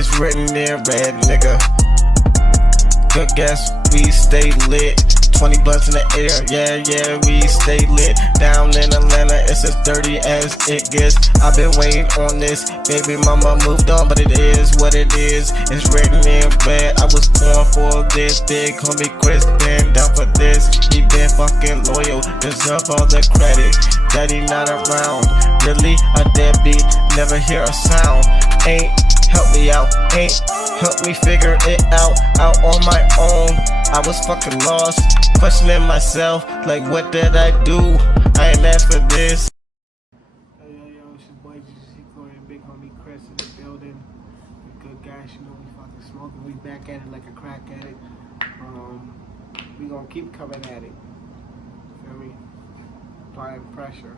It's written in red, nigga. Good guess, we stay lit. 20 blunts in the air, yeah, we stay lit. Down in Atlanta, it's as dirty as it gets. I've been waiting on this, baby mama moved on, but it is what it is. It's written in red, I was born for this. Big homie Chris been down for this. He been fucking loyal, deserve all the credit. Daddy not around, really a deadbeat, never hear a sound. Ain't help me out, ain't help me figure it out on my own. I was fucking lost, questioning myself, like what did I do? I ain't asked for this. Yo, it's your boy GC Corey and Big Homie Chris in the building. We good guys, you know we fucking smoking. We back at it like a crack addict. We gonna keep coming at it. Feel me? Applying pressure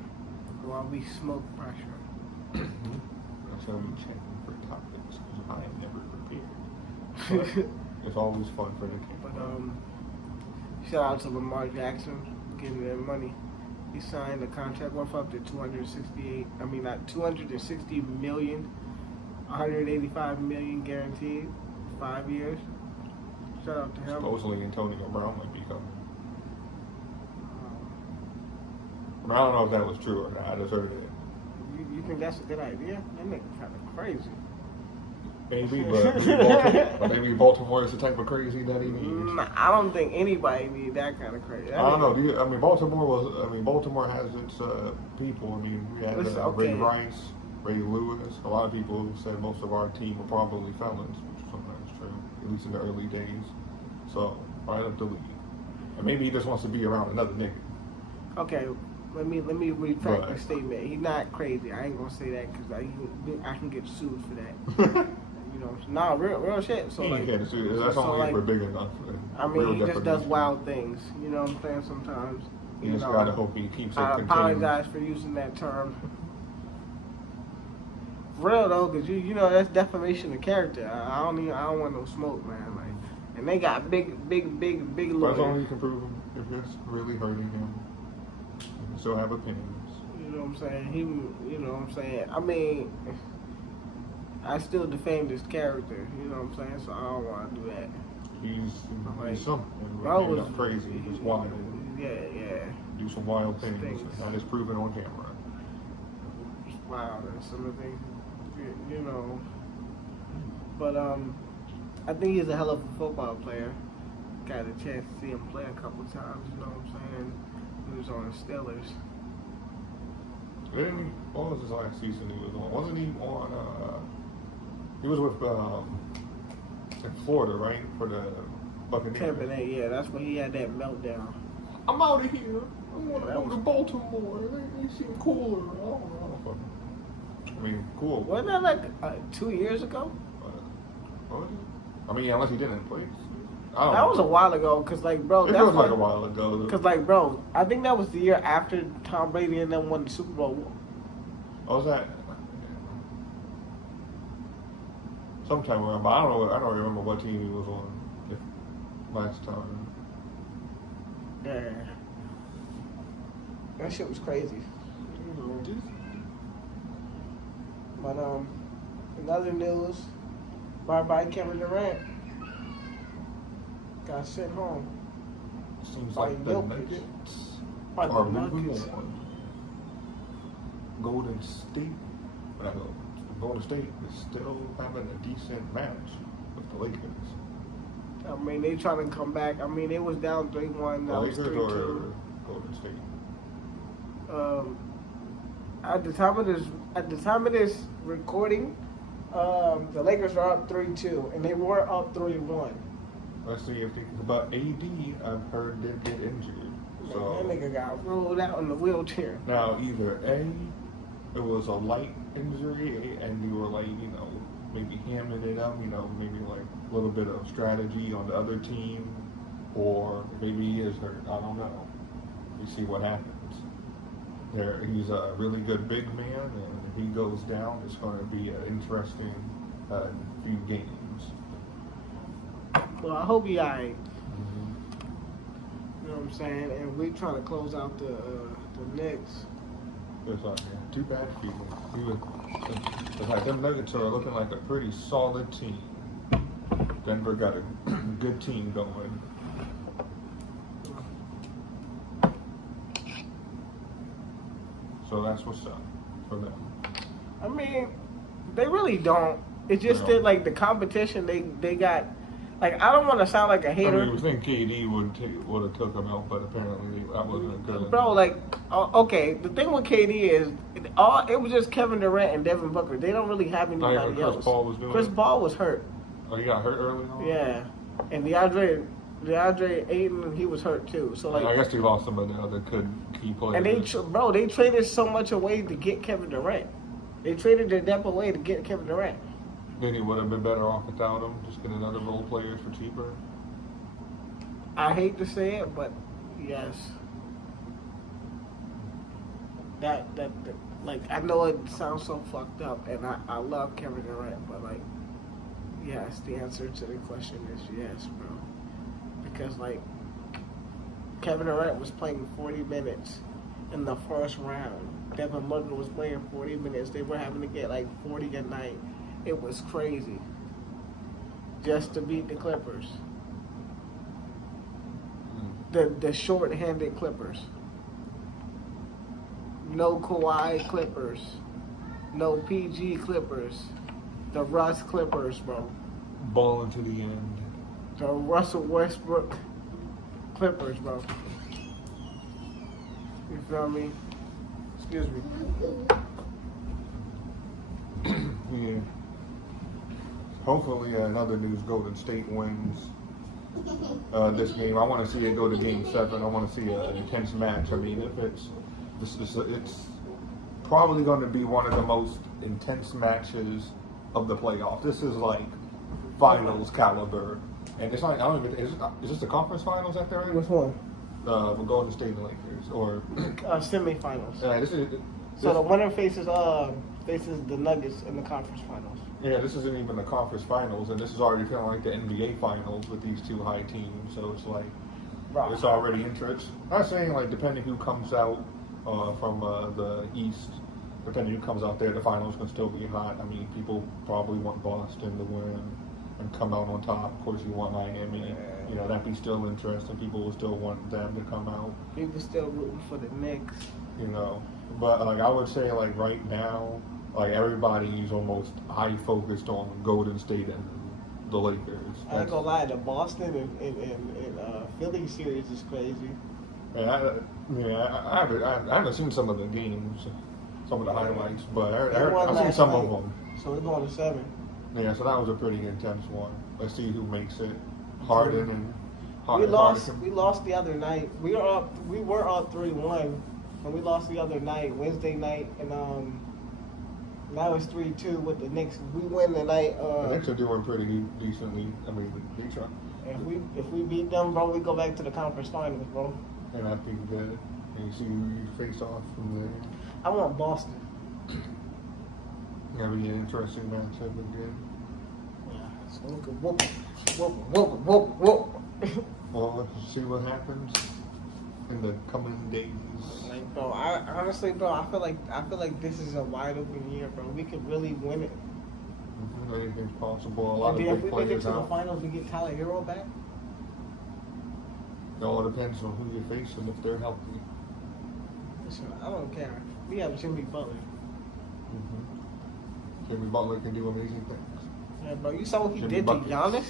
while we smoke pressure. That's how we check for topics, because I am never prepared. It's always fun for the kid. But shout out to Lamar Jackson getting their money. He signed a contract worth up to 260 million, 185 million guaranteed, 5 years. Shout out to him. Supposedly Antonio Brown might be coming. But I don't know if that was true or not. I just heard it. You think that's a good idea? That nigga kind of crazy. Maybe, but maybe Baltimore is the type of crazy that he needs. I don't think anybody needs that kind of crazy. I don't know. Baltimore has its people. I mean, we had Ray Rice, Ray Lewis. A lot of people said most of our team were probably felons, which is sometimes true, at least in the early days. So, right up the league. And maybe he just wants to be around another nigga. Okay, let me retract my statement. He's not crazy. I ain't gonna say that because I can get sued for that. You know, nah, real shit. So like, that's only if we're big enough. I mean, he just does wild things. You know what I'm saying? Sometimes. You just gotta hope he keeps it contained. I apologize for using that term. Real though, cause you know that's defamation of character. I don't want no smoke, man. Like, and they got big lawyers. That's all you can prove him if it's really hurting him. You can still have opinions. You know what I'm saying? You know what I'm saying? I mean, I still defamed his character. You know what I'm saying? So I don't want to do that. He's something. Bro was crazy. He's wild. Yeah. Do some wild things. Not as proven on camera. Wow, and some of the things, you know. But I think he's a hell of a football player. Got a chance to see him play a couple times. You know what I'm saying? He was on the Steelers. What was his last season he was on? Wasn't he on, he was with, in Florida, right? For the Buccaneers. Tampa Bay, yeah, that's when he had that meltdown. I'm out of here. I want to go to Baltimore. They seem cooler. I don't know. I mean, cool. Wasn't that like 2 years ago? I mean, unless he didn't play. That was a while ago, cause like, bro, it was like a while ago. Cause like, bro, I think that was the year after Tom Brady and them won the Super Bowl. Oh, was that? Sometime around, but I don't remember what team he was on last time. Yeah, that shit was crazy. But in other news, bye Kevin Durant got sent home. Seems like the Nuggets are moving on. Golden State is still having a decent match with the Lakers. I mean, they trying to come back. I mean, they was down 3-1. The Lakers or Golden State? At the time of this recording, the Lakers are up 3-2, and they were up 3-1. Let's see if they can. But AD, I've heard did get injured. So that nigga got rolled out in the wheelchair. Now, either it was a light injury, and you were like, maybe hamming it up, maybe like a little bit of strategy on the other team, or maybe he is hurt. I don't know. We see what happens. He's a really good big man, and if he goes down, it's going to be an interesting few games. Well, I hope he alright. You know what I'm saying? And we're trying to close out the Knicks. It's like, yeah, too bad for you. It's like them Nuggets are looking like a pretty solid team. Denver got a good team going. So that's what's up for them. I mean, they really don't. It's just that, like, the competition they got. Like, I don't want to sound like a hater. I mean, you think KD would have took them out, but apparently that wasn't good. Bro, like, okay, the thing with KD is, it was just Kevin Durant and Devin Booker. They don't really have anybody else. Chris Paul was doing Chris it? Paul was hurt. Oh, he got hurt early on? Yeah. And DeAndre Ayton, he was hurt too. So, like, I guess they lost some of the other key players. and they traded so much away to get Kevin Durant. They traded their depth away to get Kevin Durant. Then he would have been better off without him. Just get another role player for cheaper. I hate to say it, but yes. That like, I know it sounds so fucked up, and I love Kevin Durant, but, like, yes, the answer to the question is yes, bro. Because, like, Kevin Durant was playing 40 minutes in the first round. Devin Booker was playing 40 minutes. They were having to get, like, 40 a night. It was crazy. Just to beat the Clippers. The short-handed Clippers. No Kawhi Clippers. No PG Clippers. The Russ Clippers, bro. Balling to the end. The Russell Westbrook Clippers, bro. You feel me? Excuse me. Yeah. Hopefully, another news, Golden State wins this game. I want to see it go to Game 7. I want to see an intense match. I mean, if it's probably going to be one of the most intense matches of the playoff. This is like finals caliber, and it's like, I don't even. Is this the conference finals at the right? Which one? We're going to State and Lakers or Semifinals. this is. So the winner faces the Nuggets in the conference finals. Yeah, this isn't even the conference finals, and this is already feeling like the NBA finals with these two high teams. So it's like it's already interest. I'm not saying like depending who comes out from the East, depending who comes out there, the finals can still be hot. I mean, people probably want Boston to win and come out on top. Of course, you want Miami. You know, that'd be still interesting. People will still want them to come out. People still rooting for the Knicks. You know, but like I would say, like right now, like everybody's almost high focused on Golden State and the Lakers. I ain't gonna lie, the Boston and Philly series is crazy. I haven't seen some of the games, some of the highlights, but I've seen some of them. So we're going to 7. Yeah, so that was a pretty intense one. Let's see who makes it. Harden and We lost the other night. We were up 3-1, and we lost the other night, Wednesday night, and now it's 3-2 with the Knicks. We win the night. The Knicks are doing pretty decently. I mean, decent. If we beat them, bro, we go back to the conference finals, bro. And I think good. And you see who you face off from there. I want Boston. That'll be an interesting matchup again. Yeah, so we can whoop. Well, let's see what happens in the coming days. Like, bro, I honestly, bro, I feel like this is a wide open year, bro. We could really win it. Anything's possible. A lot of if big we make it players to the out. finals, we get Tyler Hero back. It all depends on who you're facing if they're healthy. Listen, I don't care. We have Jimmy Butler. Jimmy Butler can do amazing things. Yeah, bro, you saw what he did Buckets. to Giannis?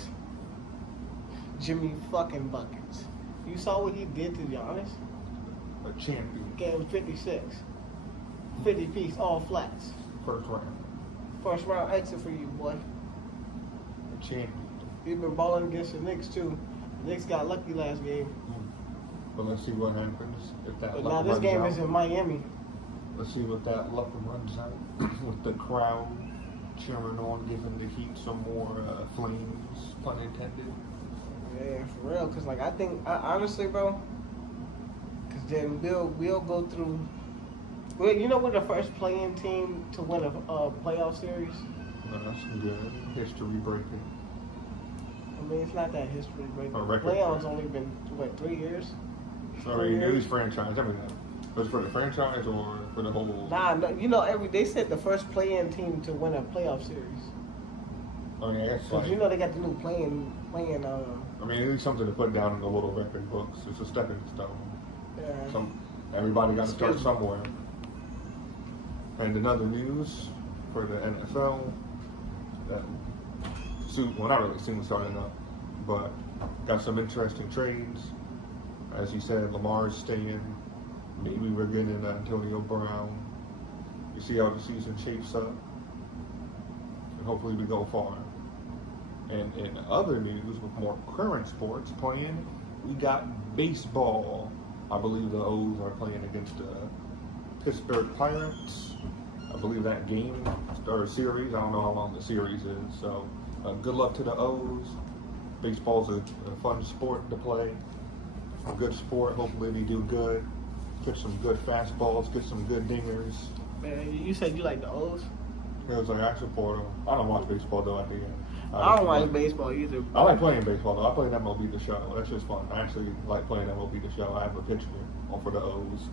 Jimmy fucking Buckets. You saw what he did to Giannis? A champion. Gave him 56. 50 piece, all flats. First round. First round exit for you, boy. A champion. He's been balling against the Knicks, too. The Knicks got lucky last game. But let's see what happens if that But luck now this runs game out. is in Miami. Let's see what that luck runs out with the crowd cheering on, giving the Heat some more flames, pun intended. Yeah, for real. Because, like, I honestly, bro, because then we'll go through. Well, you know, we're the first playing team to win a playoff series. That's good. History breaking. I mean, it's not that history breaking. A record. Playoffs only been, what, 3 years? I mean, these franchise, I mean, was it for the franchise or for the whole. Nah, no, they said the first play-in team to win a playoff series. I mean, it's Cause like, they got the new playing. I mean, it's something to put down in the little record books. It's a stepping stone. Yeah. Everybody got to start somewhere. And in other news for the NFL, well, not really soon starting up, but got some interesting trades. As you said, Lamar's staying. Maybe we're getting Antonio Brown. You see how the season shapes up, and hopefully we go far. And in other news, with more current sports playing, we got baseball. I believe the O's are playing against the Pittsburgh Pirates. I believe that game or series. I don't know how long the series is. So good luck to the O's. Baseball's a fun sport to play. A good sport. Hopefully they do good. Pitch some good fastballs. Get some good dingers. Man, you said you like the O's? It was like I support them. I don't watch baseball though. I think. I don't like baseball either. I like playing baseball though. I played MLB The Show. That's just fun. I actually like playing MLB The Show. I have a pitcher for the O's.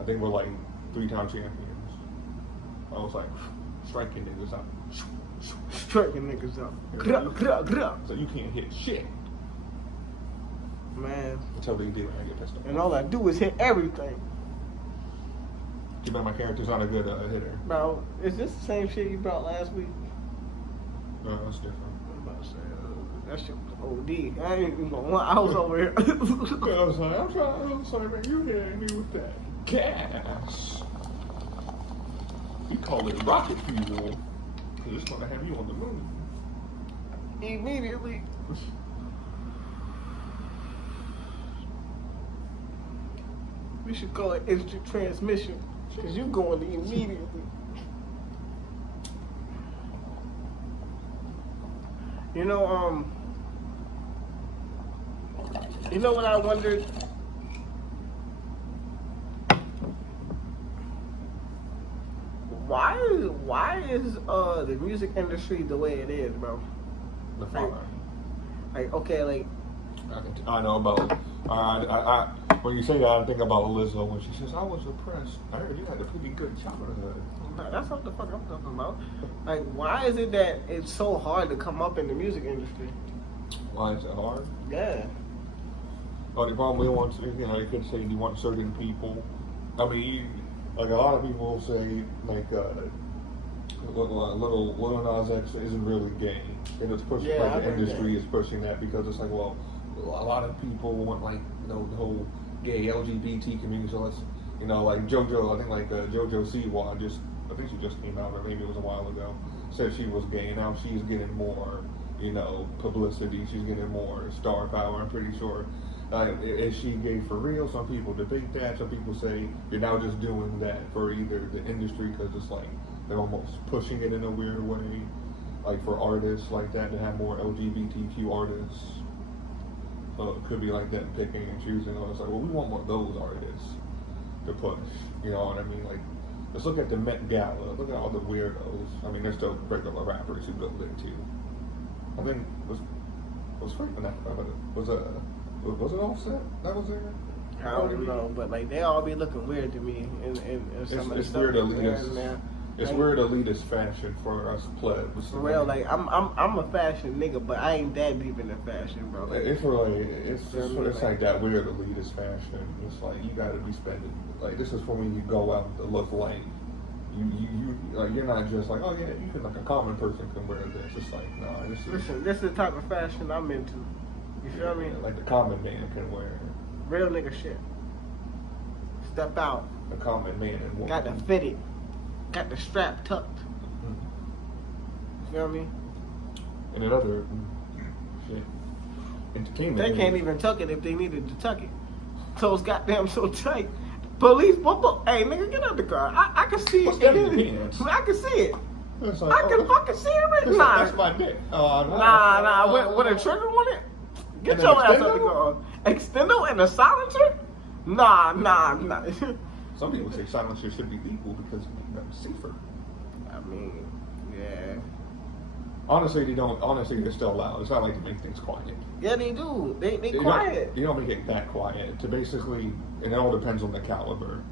I think we're like 3-time champions. I was like striking niggas out. Striking niggas out. So you can't hit shit. Man. Until they do, and I get pissed off. And all I do is hit everything. Too bad my character's not a good hitter. Bro, is this the same shit you brought last week? No, that's different. I'm about to say, that shit was OD. I ain't even gonna lie, I was over here. I was like, man, you hitting me with that gas. We call it rocket fuel, because it's gonna have you on the moon. Immediately. We should call it instant transmission, because you're going immediately. You know what I wondered? Why is the music industry the way it is, bro? The fire. Like okay, like I know about. I when you say that, I think about Lizzo when she says, "I was oppressed." I heard you had a pretty good childhood. That's what the fuck I'm talking about. Like, why is it that it's so hard to come up in the music industry? Why is it hard? Yeah. Well, they probably want to, you could say you want certain people. I mean, like a lot of people say, like, Lil Nas X isn't really gay. And it's pushing, like the industry is pushing that because it's like, well, a lot of people want, like, the whole gay LGBT community. So let's, like JoJo, I think like JoJo Siwa I think she just came out, or maybe it was a while ago, said she was gay. Now she's getting more, publicity. She's getting more star power. I'm pretty sure. Is she gay for real? Some people debate that. Some people say you're now just doing that for either the industry because it's like they're almost pushing it in a weird way, like for artists like that to have more LGBTQ artists. So it could be like them picking and choosing. It's like, well, we want more of those artists to push. You know what I mean? Like, let's look at the Met Gala. Look at all the weirdos. I mean, there's still regular rappers who go there too. I think was freaking that. Was it Offset that was there? I don't know, but like they all be looking weird to me. And some of the stuff weird elitist. It's weird elitist fashion for us plebs. For real, like I'm a fashion nigga, but I ain't that deep into fashion, bro. Like, it's really it's like that weird elitist fashion. It's like you got to be spending like this is for when you go out to look like you like you're not just like, oh yeah, you can, like a common person can wear this. It's like no, this is the type of fashion I'm into. You feel me? Like the common man can wear real nigga shit. Step out. The common man and woman. Got to fit it. Got the strap tucked. Mm-hmm. You feel me? And another shit. Entertainment. They can't even tuck it if they needed to tuck it. So it's goddamn so tight. Police, hey nigga, get out the car. I can see it. I can see it. Like, I can fucking see it right now. That's my dick. Nah. With a trigger on it? Get your ass out the car. Extendo and a silencer? Nah. Some people say silencer should be legal because it's safer. I mean, yeah. Honestly, they're still loud. It's not like they make things quiet. Yeah, they do. They quiet. You don't make it that quiet. To basically, and it all depends on the caliber.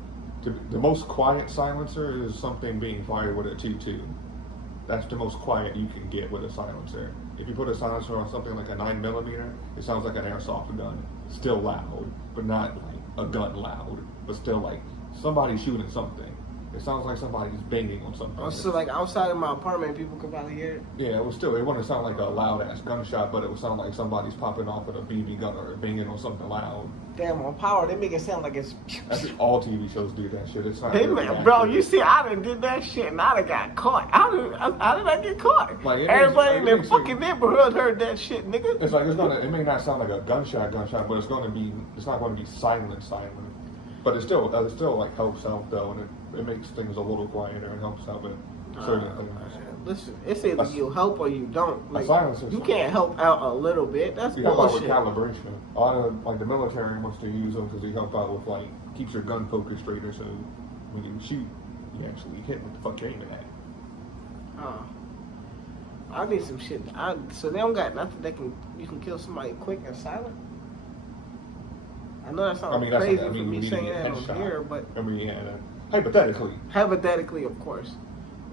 The most quiet silencer is something being fired with a 2.2. That's the most quiet you can get with a silencer. If you put a silencer on something like a 9mm, it sounds like an airsoft gun. Still loud, but not like a gun loud, but still like somebody shooting something. It sounds like somebody's banging on something. Oh, so like outside of my apartment, people could probably hear it. Yeah, it wouldn't sound like a loud ass gunshot, but it would sound like somebody's popping off with a BB gun or banging on something loud. Damn, on Power, they make it sound like it's. That's all TV shows do that shit. It's not They really bro, accurate. you see, I done did that shit and I done got caught. How did I get caught? Like, it Everybody makes- in it the makes fucking neighborhood heard that shit, nigga. It's like it may not sound like a gunshot, but it's not going to be silent. But it still like helps out though, and it makes things a little quieter and helps out with certain things. Listen, it's either you help or you don't. Like, silencer. you can't help out a little bit. That's You help out with bullshit. calibration. A lot of like the military wants to use them because they help out with like keeps your gun focused straighter, so when you shoot, you actually hit what the fuck you're aiming at. I need some shit. So they don't got nothing that you can kill somebody quick and silent. I know that sounds That's crazy what- for you me need to saying get that headshot. on here, but Hypothetically. hypothetically, of course.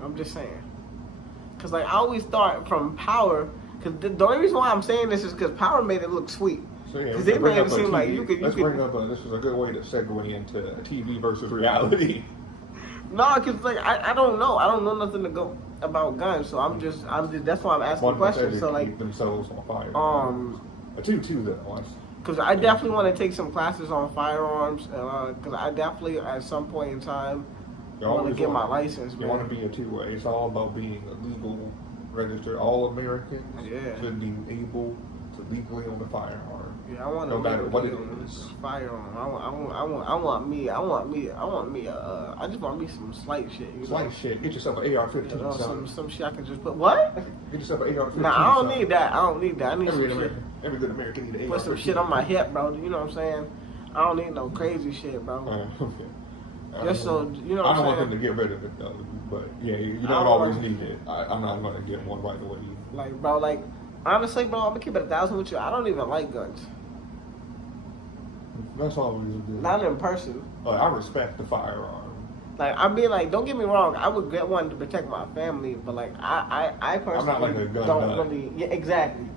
I'm just saying. Cause like I always thought from Power, cause the only reason why I'm saying this is because Power made it look sweet. So yeah, Cause we they can bring made up it a seem like TV. you could. Let's bring up this is a good way to segue into TV versus reality. No, cause like I don't know. I don't know nothing to go about guns, so I'm just that's why I'm asking One questions. So like keep themselves on fire. A 2.2 though. Because I definitely want to take some classes on firearms. Because I definitely, at some point in time, want to get my license. You want to be a two-way. It's all about being a legal, registered All-American. Yeah. To be able to legally own a firearm. Yeah, I want to No matter what it own is. firearm. I just want me some slight shit. You know? Slight shit. Get yourself an AR-15. You know, son. some shit I can just put. What? Get yourself an AR-15. Nah, I don't son. need that. I need some shit. Every good American need an Put AR-15. some shit on my hip, bro. You know what I'm saying? I don't need no crazy shit, bro. Just so you know what I don't I'm want saying. them to get rid of it though, but yeah, you don't don't always want- need it. I'm not gonna get one right away. Like, bro, like, honestly, bro, I'm gonna keep it 1,000 with you. I don't even like guns. That's always good. Not in person. Like, I respect the firearm. Like, I'm being like, don't get me wrong, I would get one to protect my family, but like, I personally not like a gun don't nut. really. Yeah, exactly.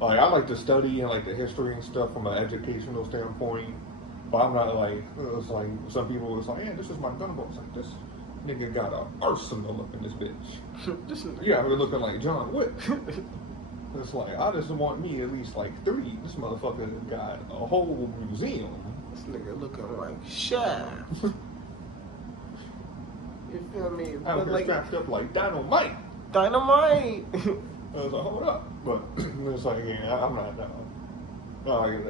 Like, I like to study and like the history and stuff from an educational standpoint, but I'm not like it's like some people. It's like, yeah, this is my gun. But it's like this nigga got an arsenal up in this bitch. This is Yeah, we're looking like John Wick. It's like I just want me at least like 3. This motherfucker got a whole museum. this nigga looking like Shaft. You feel me? I was But like strapped up like dynamite. dynamite. I was like, hold up. But it's like, yeah, I'm not down. No, like,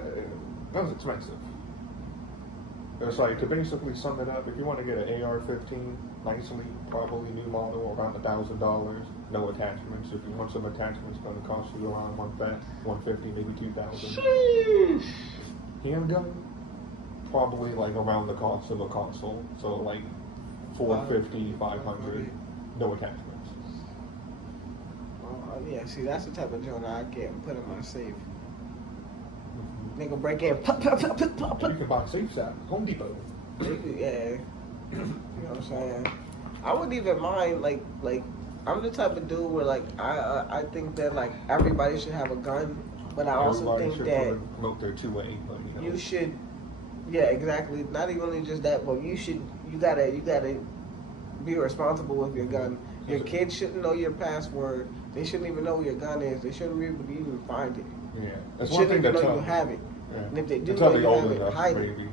that's expensive. It's like, to basically sum it up, if you want to get an AR-15, nicely, probably new model, around $1,000, no attachments. If you want some attachments, it's going to cost you around $150, maybe $2,000. Sheesh. Handgun, probably like around the cost of a console. So like $450, $500, no attachments. Yeah, see, that's the type of joint I get and put in my safe. Nigga break in, pop, pop, pop, pop, pop, You pop. can buy safes at Home Depot. Yeah, you know what I'm saying. I wouldn't even mind like I'm the type of dude where like I think that like everybody should have a gun, but I also Everybody think should that promote their 2A. you should, yeah, exactly. Not even just that, but you gotta be responsible with your gun. Your kids shouldn't know your password. They shouldn't even know where your gun is. They shouldn't be able to even find it. Yeah, They that's one shouldn't thing even to know tell. you have it. Yeah. And if they do Until know they you old have it, enough, hide it. maybe.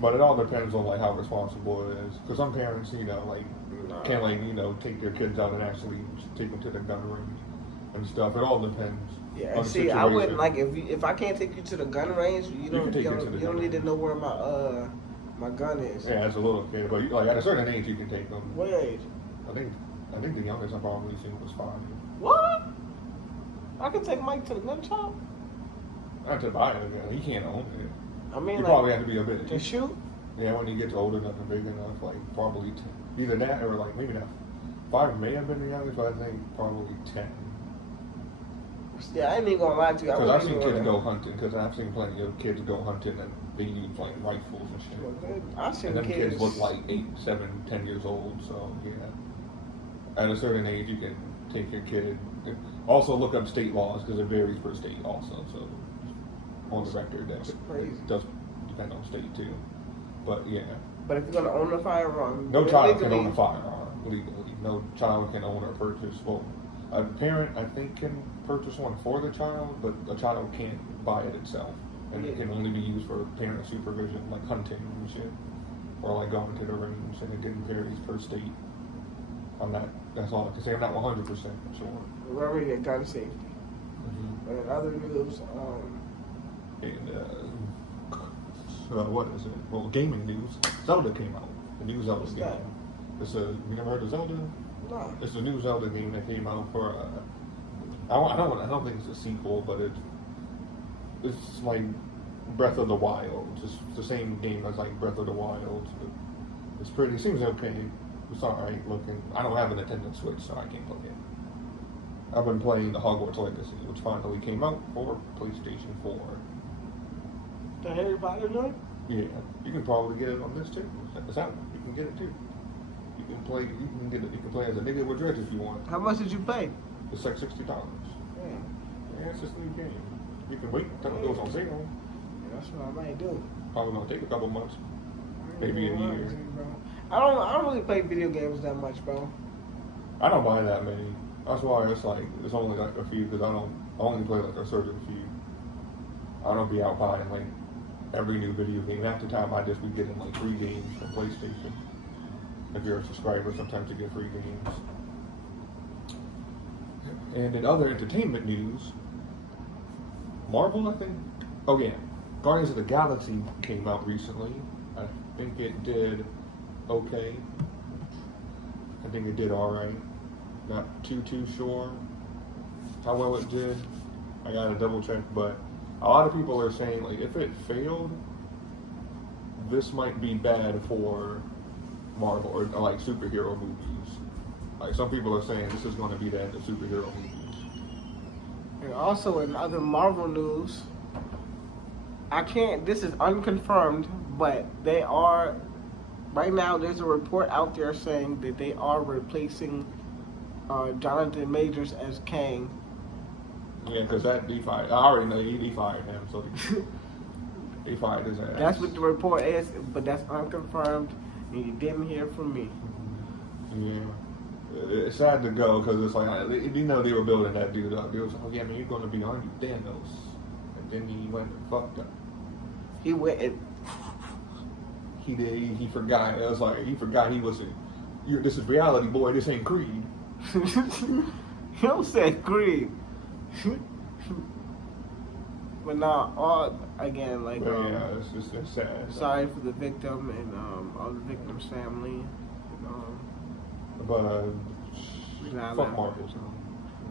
But it all depends on like how responsible it is. Because some parents, like can't take their kids out and actually take them to the gun range and stuff. It all depends. Yeah, on the see, I wouldn't situation. if I can't take you to the gun range, you don't need to know where my gun is. Yeah, as a little kid, but like at a certain age, you can take them. What age? I think the youngest I've probably seen was 5. What? I can take Mike to the gun shop. Not to buy it again. He can't own it. I mean, You like probably have to be a bit. to shoot. Yeah, when he gets old enough and big enough, like probably 10. Either that or like maybe not. 5 may have been the youngest, but I think probably 10. Yeah, I ain't even gonna lie to you. Because I've seen kids go hunting. Because I've seen plenty of kids go hunting and they use like rifles and shit. I've seen and them kids kids look like 8, 7, 10 years old. So yeah, at a certain age, you can take your kid. Also, look up state laws because it varies per state. Also, so on the record, that it does depend on state too. But yeah. But if you're gonna own a firearm, No child can own a firearm legally. No child can own or purchase. Well, a parent, I think, can purchase one for the child, but a child can't buy it itself. And it can only be used for parent supervision, like hunting and shit. Or like going to the range, and it varies per state. On that, that's all I can say. I'm not 100% sure. Remember your gun safety. Mm-hmm. And other news, And, what is it? Well, gaming news. Zelda came out. The new Zelda game. that? It's you never heard of Zelda? No. It's a new Zelda game that came out for. I don't think it's a sequel, but it's like Breath of the Wild. It's the same game as like Breath of the Wild. It's pretty. It seems okay. It's alright looking. I don't have a Nintendo Switch, so I can't play it. I've been playing the Hogwarts Legacy, which finally came out for PlayStation 4. The Harry Potter joint? Yeah, you can probably get it on this too. It's out. You can get it too. You can play. You can get it. You can play as a nigga with dreads if you want. How much did you pay? It's like $60. Yeah, it's just a new game. You can wait until it goes on sale. Yeah, that's what I might do. Probably gonna take a couple months, maybe a year. I don't really play video games that much, bro. I don't buy that many. That's why it's only like a few because I only play like a certain few. I don't be out buying like every new video game. Half the time I just be getting like free games from PlayStation. If you're a subscriber, sometimes you get free games. And in other entertainment news, Marvel, I think. Oh yeah, Guardians of the Galaxy came out recently. I think it did okay. I think it did alright. Not too sure how well it did. I gotta double check, but a lot of people are saying like if it failed, this might be bad for Marvel or like superhero movies. Like some people are saying this is going to be the end of superhero movies. And also in other Marvel news, this is unconfirmed, but they are, right now there's a report out there saying that they are replacing Jonathan Majors as Kang. Yeah, because he fired. I already know he fired him, so he fired his ass. That's what the report is, but that's unconfirmed, and you didn't hear from me. Yeah. It's sad to go because it's like, you know, they were building that dude up. They was like, oh yeah, man, you're going to be on you, Thanos. And then he went and fucked up. He went and... He did. He forgot. It was like, he forgot he was this is reality, boy. This ain't Creed. You said Creed. But nah, again, like, but yeah, it's sad. Sorry for the victim and all the victim's family. But fuck Marvel.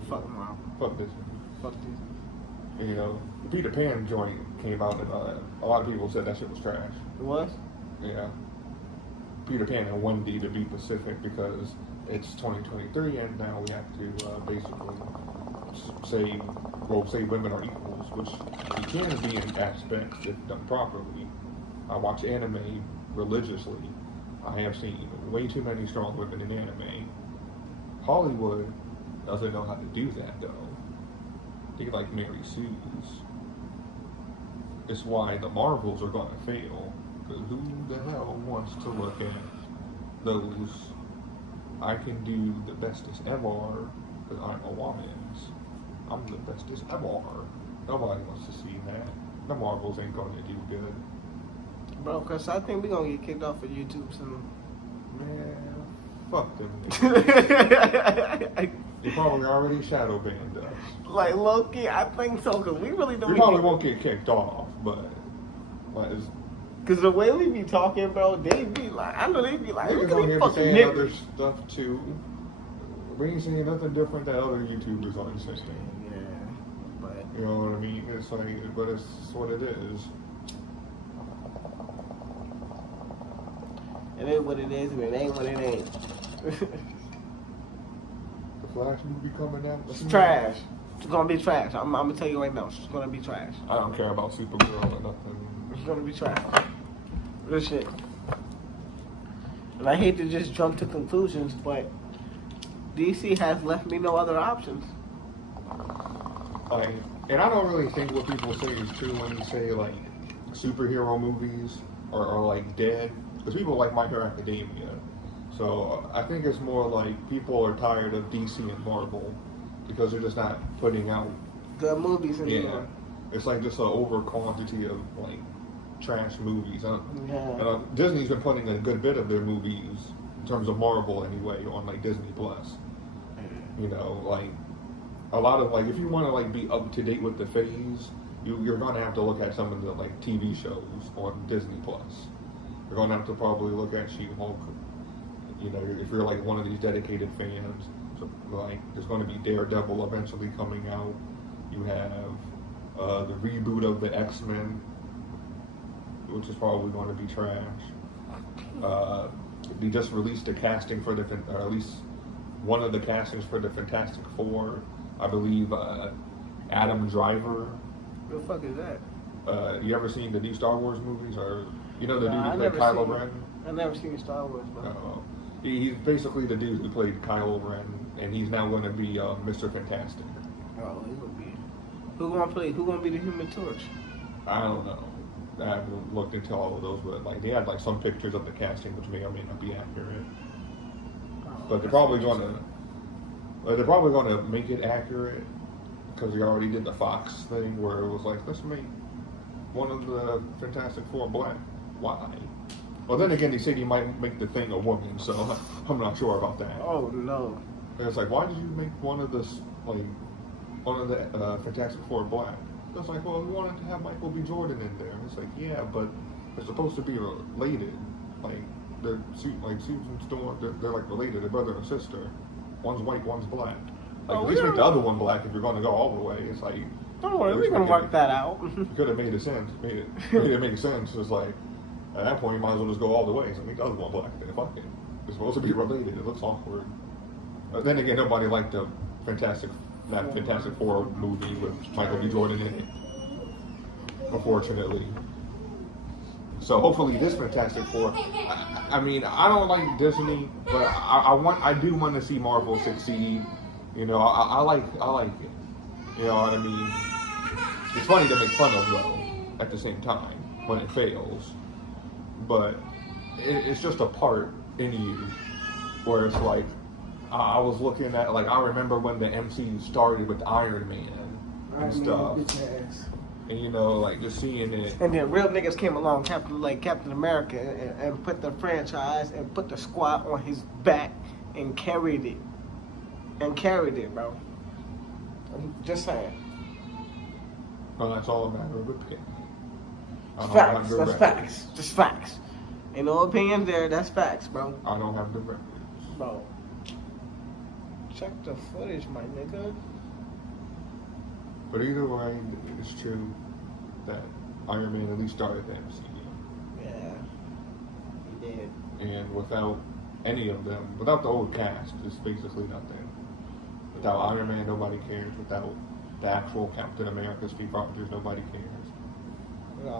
Fuck Marvel. Fuck Disney. Fuck Disney. You know, the Peter Pan joint came out and a lot of people said that shit was trash. It was? Yeah. Peter Pan and Wendy, to be specific, because it's 2023 and now we have to basically say women are equals, which you can be in aspects if done properly. I watch anime religiously. I have seen way too many strong women in anime. Hollywood doesn't know how to do that though. They like Mary Sue's. It's why the Marvels are gonna fail. Because who the hell wants to look at those I can do the bestest ever because I'm a woman. I'm the bestest ever. Nobody wants to see that. The Marvels ain't gonna do good. Bro, cause I think we gonna get kicked off of YouTube soon. Man, fuck them. They probably already shadow banned us. Like Loki, I think so, cause we really don't. We probably won't get kicked off, but like, cause the way we be talking, bro, they be like, I know they be like, we're gonna be saying other stuff too. We ain't saying nothing different that other YouTubers aren't saying. Yeah, but you know what I mean? It's like, but it's what it is. It is what it is, and it ain't what it ain't. The Flash movie coming out. It's trash. It's gonna be trash. I'm gonna tell you right now. It's gonna be trash. I don't care about Supergirl or nothing. It's gonna be trash. Real shit. And I hate to just jump to conclusions, but DC has left me no other options. Like, and I don't really think what people say is true when you say like superhero movies are like dead, because people like My Hero Academia. So I think it's more like people are tired of DC and Marvel because they're just not putting out Good movies anymore. It's like just an over quantity of like trash movies. Yeah. Disney's been putting a good bit of their movies, in terms of Marvel anyway, on like Disney Plus. You know, like a lot of like if you want to like be up to date with the phase, you're gonna have to look at some of the like TV shows on Disney Plus. You're gonna have to probably look at She-Hulk. You know, if you're like one of these dedicated fans, so like there's going to be Daredevil eventually coming out. You have the reboot of the X-Men, which is probably going to be trash. They just released the casting for or at least one of the castings for the Fantastic Four. I believe Adam Driver. What the fuck is that? You ever seen the new Star Wars movies? Or you know the dude who I played Kylo Ren? I've never seen Star Wars, bro. He's basically the dude who played Kylo Ren, and he's now going to be Mr. Fantastic. Oh, he's gonna be. Who gonna be the Human Torch? I don't know. I haven't looked into all of those, but like they had like some pictures of the casting, which may or may not be accurate. But they're probably going to make it accurate because they already did the Fox thing where it was like, let's make one of the Fantastic Four black. Why? Well, then again, they said you might make the Thing a woman, so I'm not sure about that. Oh no! And it's like, why did you make one of the Fantastic Four black? It's like, well, we wanted to have Michael B. Jordan in there. It's like, yeah, but they're supposed to be related. Like they're like Susan Storm, they're like related. They're brother and sister. One's white, one's black. Like at least make the other one black if you're going to go all the way. It's like, don't worry, we're gonna work that out. Could have made it sense. Made it make sense. It's like. At that point, you might as well just go all the way. So make the other one black. Then fuck it. It's supposed to be related. It looks awkward. Then again, nobody liked the Fantastic Four movie with Michael B. Jordan in it. Unfortunately. So hopefully this Fantastic Four. I mean, I don't like Disney, but I do want to see Marvel succeed. You know, I like it. You know what I mean? It's funny to make fun of though. At the same time, when it fails. But it's just a part in you where it's like, I was looking at, like, I remember when the MCU started with Iron Man and stuff. And, you know, like, just seeing it. And then real niggas came along, Captain America, and put the franchise and put the squad on his back and carried it. Bro. I'm just saying. Well, that's all a matter of opinion. Facts. That's facts. Just facts. Ain't no opinion there. That's facts, bro. I don't have the records. Bro. Check the footage, my nigga. But either way, it's true that Iron Man at least started the MCU. Yeah. He did. And without any of them, without the old cast, it's basically nothing. Without Iron Man, nobody cares. Without the actual Captain America, Steve Rogers, nobody cares.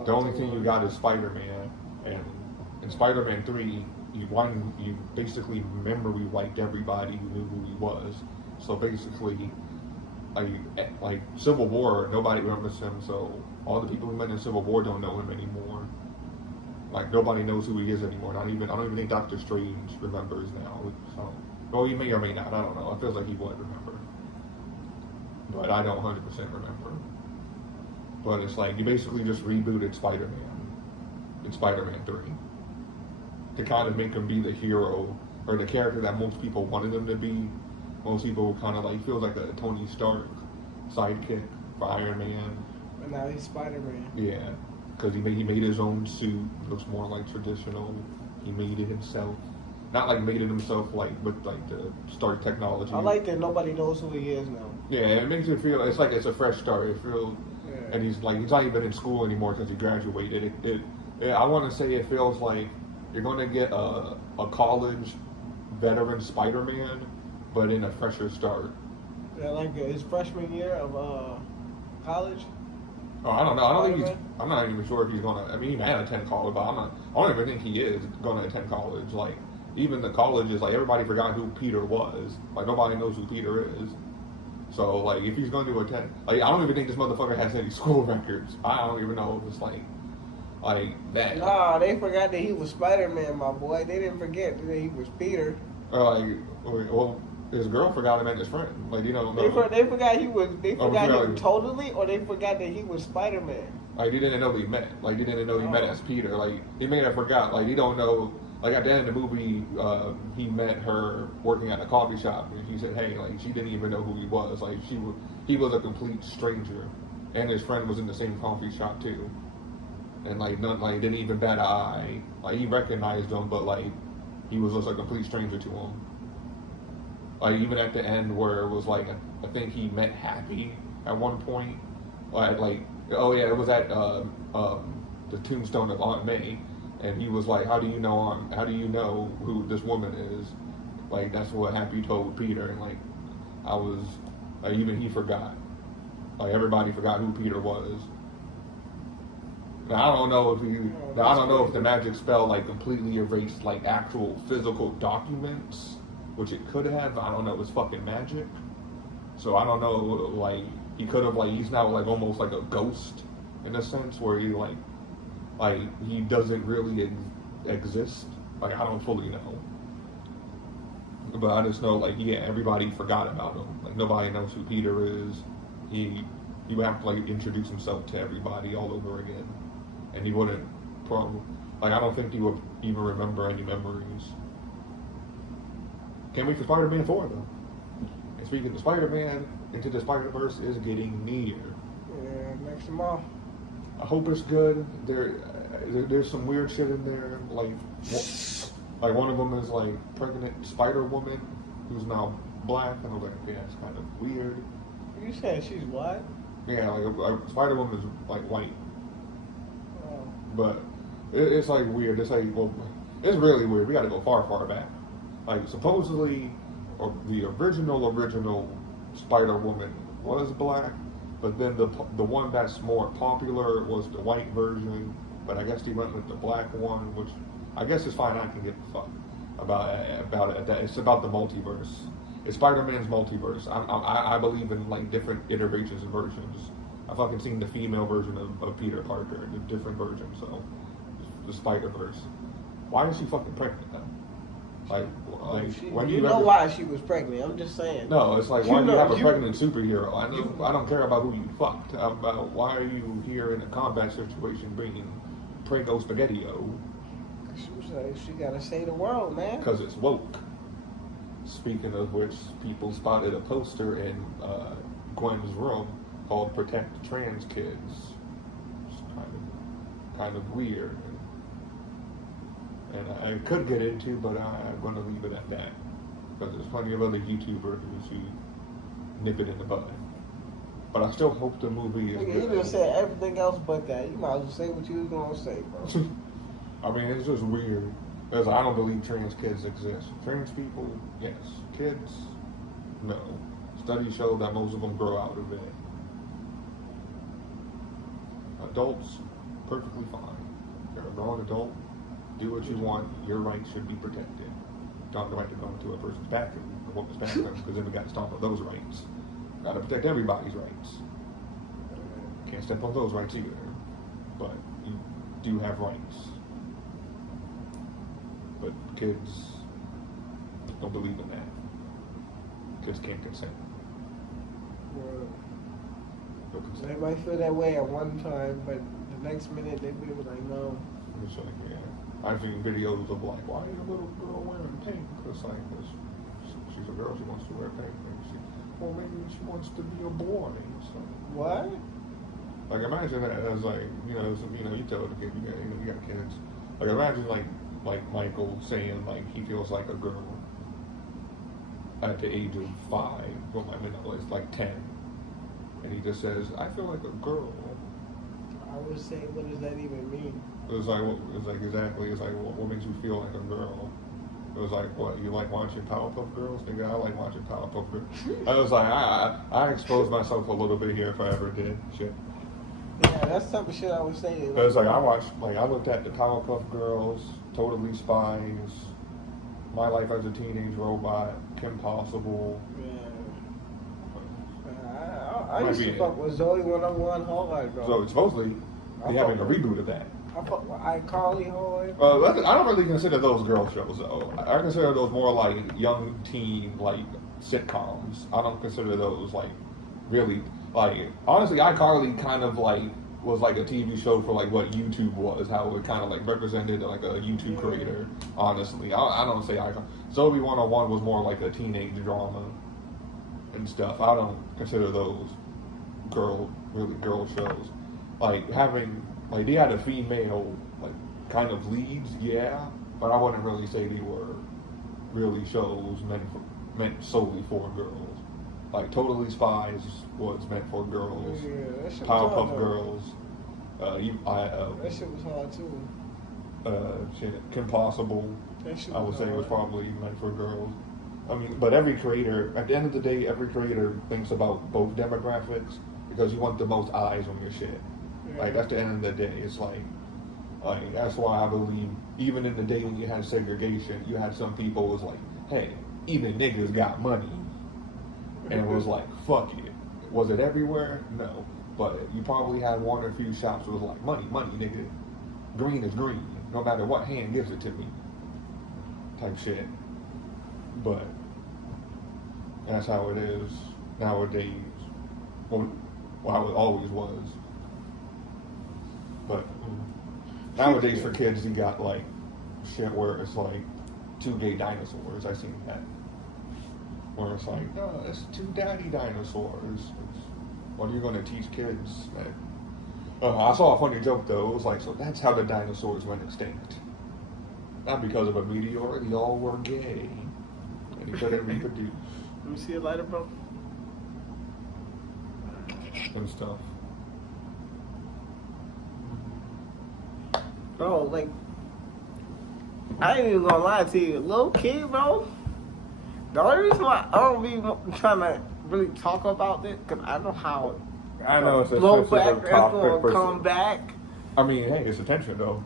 The only thing you got is Spider-Man, and in Spider-Man 3, you basically memory wiped everybody who knew who he was. So basically, like Civil War, nobody remembers him. So all the people who met in Civil War don't know him anymore. Like nobody knows who he is anymore. I don't even think Doctor Strange remembers now. So, well, he may or may not. I don't know. It feels like he would remember, but I don't 100% remember. But it's like, you basically just rebooted Spider-Man in Spider-Man 3 to kind of make him be the hero, or the character that most people wanted him to be. Most people kind of like, feels like a Tony Stark sidekick for Iron Man. But now he's Spider-Man. Yeah, because he made his own suit. It looks more like traditional. He made it himself. Not like made it himself like with like the Stark technology. I like that nobody knows who he is now. Yeah, it makes it feel, it's like it's a fresh start. It feels... And he's not even in school anymore because he graduated. I want to say it feels like you're going to get a college veteran Spider-Man, but in a fresher start. Yeah, like his freshman year of college. Oh, I don't know. I don't think he's. Spider-Man? I'm not even sure if he's gonna. I mean, he might attend college, but I'm not. I don't even think he is gonna attend college. Like, even the colleges, like everybody forgot who Peter was. Like nobody knows who Peter is. So like, if he's going to attend, like I don't even think this motherfucker has any school records. I don't even know if it's like that. Nah, they forgot that he was Spider-Man, my boy. They didn't forget that he was Peter. Or like, well, his girl forgot him and his friend. Like you know, They forgot he was. They forgot forgot him he- totally, or they forgot that he was Spider-Man. like they didn't know they met. Like they didn't know he met as Peter. Like they may have forgot. Like he don't know. Like at the end of the movie, he met her working at a coffee shop, and she said, "Hey, like she didn't even know who he was. Like he was a complete stranger, and his friend was in the same coffee shop too, and like none, like didn't even bat an eye. Like he recognized him, but like he was just a complete stranger to him. Like even at the end where it was like I think he met Happy at one point. Like oh yeah, it was at the tombstone of Aunt May." And he was like, how do you know who this woman is? Like, that's what Happy told Peter. And, like, even he forgot. Like, everybody forgot who Peter was. Now, I don't know if the magic spell, like, completely erased, like, actual physical documents, which it could have. I don't know. It's fucking magic. So, I don't know, like, he could have, like, he's now, like, almost like a ghost in a sense where he, like he doesn't really exist. Like I don't fully know, but I just know like yeah, everybody forgot about him. Like nobody knows who Peter is. He would have to like introduce himself to everybody all over again, and he wouldn't probably like I don't think he would even remember any memories. Can't wait for Spider-Man 4 though. And speaking of Spider-Man, Into the Spider-Verse is getting near. Yeah, next month. I hope it's good. There's some weird shit in there. Like one of them is like pregnant Spider Woman who's now black, and I was like, yeah, it's kind of weird. You said she's what? Yeah, like Spider Woman is like white, Oh. but it's like weird. It's like well, it's really weird. We got to go far back. Like supposedly, or the original Spider Woman was black. But then the one that's more popular was the white version, but I guess they went with the black one, which I guess is fine. I can give a fuck about it. It's about the multiverse. It's Spider-Man's multiverse. I believe in like different iterations and versions. I've fucking seen the female version of Peter Parker, the different versions. So the Spider-Verse. Why is she fucking pregnant now? Like when you know why she was pregnant. I'm just saying. No, it's like why do you have a you- pregnant superhero? I don't care about who you fucked. About why are you here in a combat situation bringing Prego Spaghetti-O? She was like, she gotta save the world, man. Because it's woke. Speaking of which, people spotted a poster in Gwen's room called "Protect Trans Kids." It's kind of weird. And I could get into, but I'm going to leave it at that. Because there's plenty of other YouTubers who nip it in the bud. But I still hope the movie is You good. just said everything else but that. You might as well say what you was gonna say, bro. I mean, it's just weird. Because I don't believe trans kids exist. Trans people, yes. Kids, no. Studies show that most of them grow out of it. Adults, perfectly fine. You're a grown adult. Do what you want. Your rights should be protected. Don't have the right to go into a person's bathroom, a woman's bathroom, because then we got to stop on those rights. Got to protect everybody's rights. Can't step on those rights either. But you do have rights. But kids don't believe in that. Kids can't consent. No consent. They might feel that way at one time, but the next minute they be like, no. It's like, yeah. I've seen videos of like, why is a little girl wearing pink? It's like, she's a girl, she wants to wear pink. Well, maybe she wants to be a boy. So, What? like, imagine that as like, you tell the kid, you got kids. Like, imagine like Michael saying like he feels like a girl at the age of 5. Well, I mean, it's like 10, and he just says, I feel like a girl. I would say, what does that even mean? It's like exactly. It's like what makes you feel like a girl? It was like, what, you like watching Powerpuff Girls? Nigga, I like watching Powerpuff Girls. I was like, I exposed myself a little bit here if I ever did. Shit. Yeah, that's the type of shit I was saying. It was like, I looked at the Powerpuff Girls, Totally Spies, My Life as a Teenage Robot, Kim Possible. Yeah. I used to fuck with Zoe 101 hard, bro. So supposedly, they having a reboot of that. I fuck with iCarly hard. I don't really consider those girl shows though. I consider those more like young teen like sitcoms. I don't consider those like really like honestly iCarly kind of like was like a TV show for like what YouTube was, how it kind of like represented like a YouTube creator. Honestly, I don't say iCarly. Zoe 101 was more like a teenage drama and stuff. I don't consider those girl shows. Like having like they had a female like kind of leads, yeah, but I wouldn't really say they were really shows meant solely for girls. Like Totally Spies was meant for girls. Yeah, that shit was Powerpuff hard, Girls. that shit was hard too. Kim Possible. That shit I would was say hard. was probably meant for girls. I mean, but every creator, at the end of the day, every creator thinks about both demographics because you want the most eyes on your shit. Yeah. Like, at the end of the day, it's like that's why I believe, even in the day when you had segregation, you had some people who was like, hey, even niggas got money. And it was like, fuck it. Was it everywhere? No. But you probably had one or few shops that was like, money, nigga. Green is green, no matter what hand gives it to me. Type shit. But that's how it is nowadays. Well, how it always was. But nowadays for kids, you got like shit where it's like 2 gay dinosaurs. I seen that. Where it's like, no, it's 2 daddy dinosaurs. What are you going to teach kids? That? I saw a funny joke though. It was like, so that's how the dinosaurs went extinct. Not because of a meteor. They all were gay. And he couldn't reproduce. Let me see it later, bro. And stuff. Bro, like, I ain't even gonna lie to you. Little kid, bro. The only reason why I don't be trying to really talk about this, because I know how I know it's a blowback sensitive is topic. gonna come back. I mean, hey, it's attention though.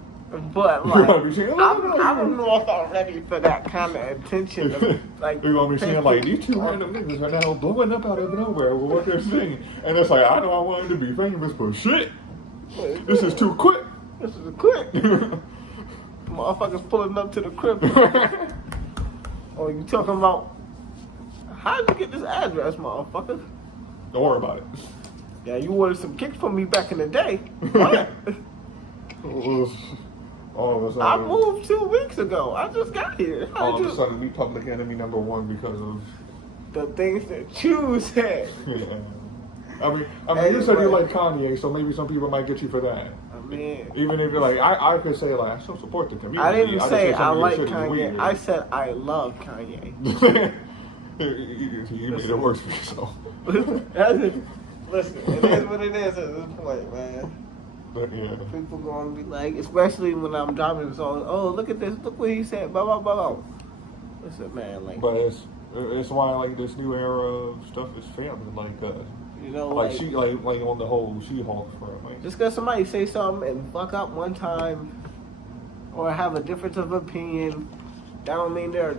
But You're like, gonna be seeing, I don't know if I'm ready for that kind of attention. Like, You're gonna be seeing like these 2 random niggas are now blowing up out of nowhere with what they're saying, and it's like I know I wanted to be famous, but shit, this is too quick. This is quick. Motherfuckers pulling up to the crib. Oh, you talking about how'd you get this address, motherfucker? Don't worry about it. Yeah, you ordered some kicks from me back in the day. What? All of a sudden, I moved 2 weeks ago. I just got here. all of a sudden, we public enemy #1 because of The things that you said. yeah. I mean, Hey, you said you but- like Kanye, so maybe some people might get you for that. I mean, Even if you're like, I could say like, I still support the community. I didn't just say some I of your like shit is Kanye. weird. I said I love Kanye. you made it worse for yourself. Listen, it is what it is at this point, man. But yeah. People gonna be like, especially when I'm dropping this on, oh, look at this, look what he said, blah, blah, blah, blah. Listen, man, like, But it's why like this new era of stuff is failing. Like you know, like like, she like on the whole She-Hulk front. Like, just because somebody say something and fuck up one time or have a difference of opinion, that don't mean they're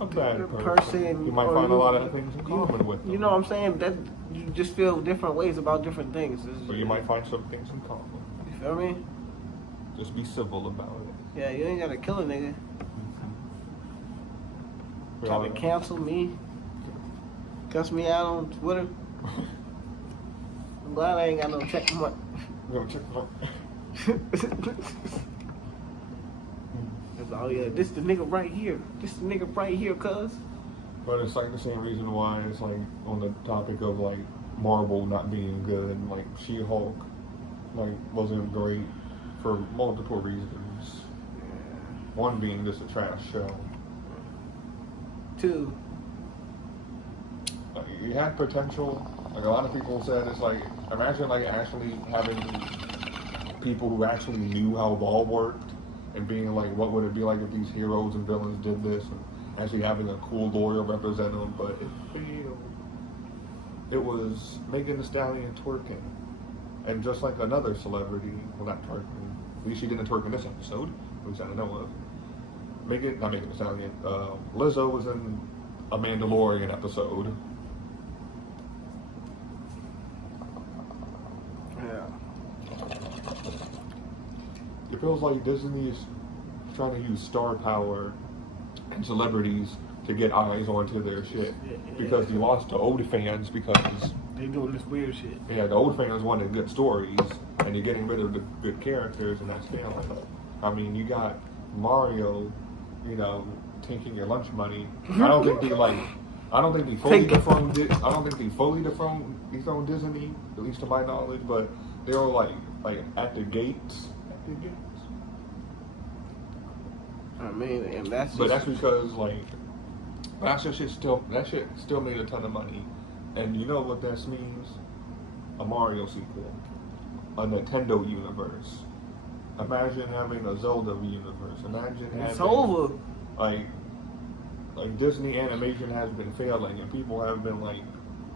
a bad person. You might or find a lot of things in common with them. You know what I'm saying? That you just feel different ways about different things. But you might find some things in common. You feel me? Just be civil about it. Yeah, you ain't gotta kill a nigga. We Trying all- to cancel me, cuss me out on Twitter. I'm glad I ain't got no check mark. We're gonna check them out. It's, oh yeah, this the nigga right here. This the nigga right here, cuz. But it's like the same reason why it's like on the topic of like Marvel not being good and like She-Hulk like wasn't great for multiple reasons. One being just a trash show. 2. Like, it had potential. Like a lot of people said, it's like imagine like actually having people who actually knew how ball worked and being like, what would it be like if these heroes and villains did this, and actually having a cool lawyer represent them, but it failed. It was Megan Thee Stallion twerking, and just like another celebrity, well, not twerking, at least she didn't twerk in this episode, at least I don't know of. Not Megan Thee Stallion, Lizzo was in a Mandalorian episode. Yeah. It feels like Disney is trying to use star power and celebrities to get eyes onto their shit. Because they lost to old fans because they doing this weird shit. Yeah, the old fans wanted good stories, and you're getting rid of the good characters, and that's failing. I mean, you got Mario, you know, taking your lunch money. I don't think they fully dethroned Disney, at least to my knowledge, but they were like at the gates. I mean, and that's just, But that's because that shit still made a ton of money, and you know what that means? A Mario sequel, a Nintendo universe. Imagine having a Zelda universe. Imagine it's having over. like Disney animation has been failing, and people have been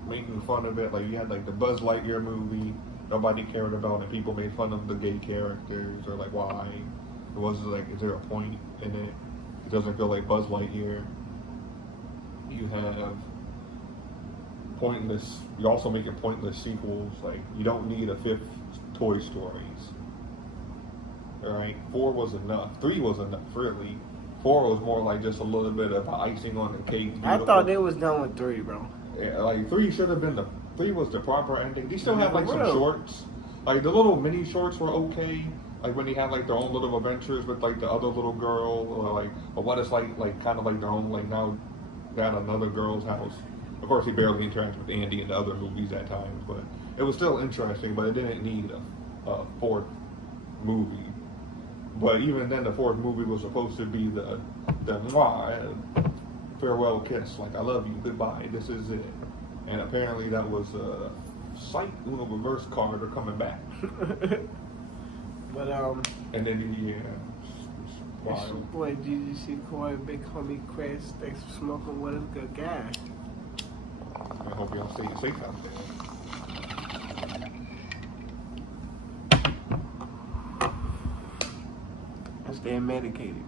making fun of it. Like you had the Buzz Lightyear movie, nobody cared about it. People made fun of the gay characters, or why. It wasn't is there a point in it? It doesn't feel like Buzz Lightyear. You have pointless. You're also making pointless sequels. You don't need a fifth Toy Stories. All right, 4 was enough. 3 was enough, really. 4 was more just a little bit of icing on the cake. I thought they was done with 3, bro. Yeah, 3 should have been 3 was the proper ending. They still have some real. shorts. The little mini shorts were okay. When they had their own little adventures with the other little girl, or what it's kind of their own now they're at another girl's house. Of course, he barely interacts with Andy in the other movies at times, but it was still interesting. But it didn't need a fourth movie. But even then, the fourth movie was supposed to be the mwah, farewell kiss, I love you, goodbye, this is it. And apparently that was a psych Uno reverse card or coming back. But And then it's your boy GGC Koi, big homie Chris. Thanks for smoking with us, good guy. I hope y'all stay safe out there. And stay medicated.